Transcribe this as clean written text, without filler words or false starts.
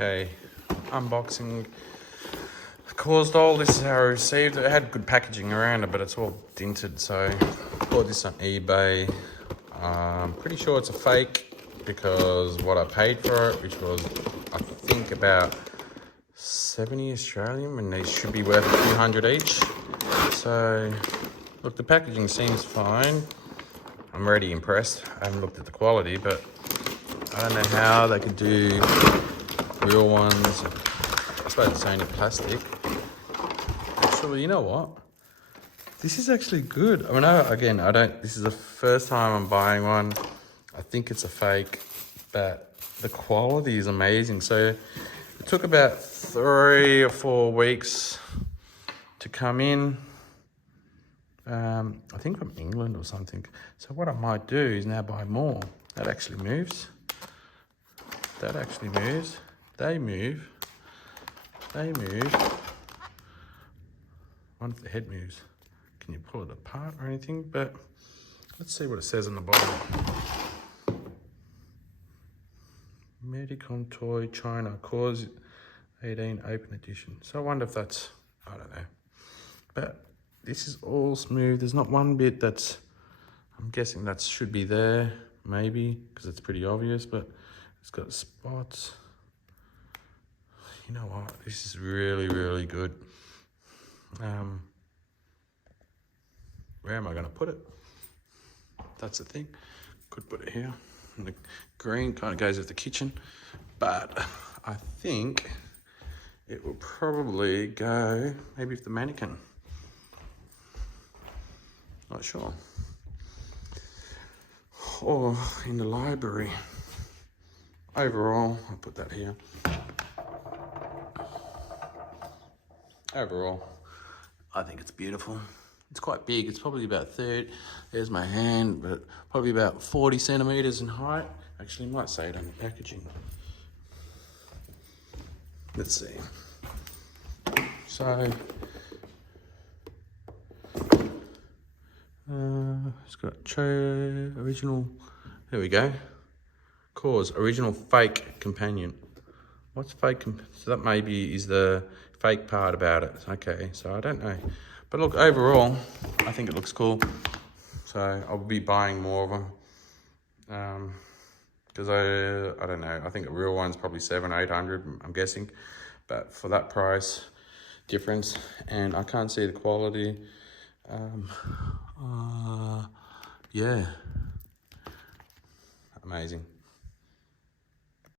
Okay, unboxing Kaws doll. This is how I received it. It had good packaging around it, but it's all dinted, so I bought this on eBay. Pretty sure it's a fake because what I paid for it, which was I think about 70 Australian, when these should be worth a few hundred each. So look, the packaging seems fine. I'm already impressed. I haven't looked at the quality, but I don't know how they could do real ones. I suppose it's only plastic. Actually, you know what? This is actually good. I mean, this is the first time I'm buying one. I think it's a fake, but the quality is amazing. So it took about 3 or 4 weeks to come in. I think from England or something. So what I might do is now buy more. That actually moves. That actually moves. They move. They move. I wonder if the head moves. Can you pull it apart or anything? But let's see what it says on the bottom. Medicon Toy China Kaws 18 Open Edition. So I wonder if that's, I don't know. But this is all smooth. There's not one bit that's, I'm guessing that should be there, maybe, because it's pretty obvious, but it's got spots. You know what? This is really, really good. Where am I going to put it? That's the thing. Could put it here. And the green kind of goes with the kitchen, but I think it will probably go maybe with the mannequin. Not sure. Or in the library. Overall, I'll put that here. Overall, I think it's beautiful. It's quite big. It's probably about 30. There's my hand, but probably about 40 centimeters in height. Actually, I might say it on the packaging. Let's see. So, it's got original. There we go. Kaws original fake companion. What's fake? So that maybe is the fake part about it. Okay, so I don't know. But look, overall, I think it looks cool. So I'll be buying more of them. Because I don't know. I think a real one's probably 700 or 800, I'm guessing. But for that price difference, and I can't see the quality. Yeah. Amazing.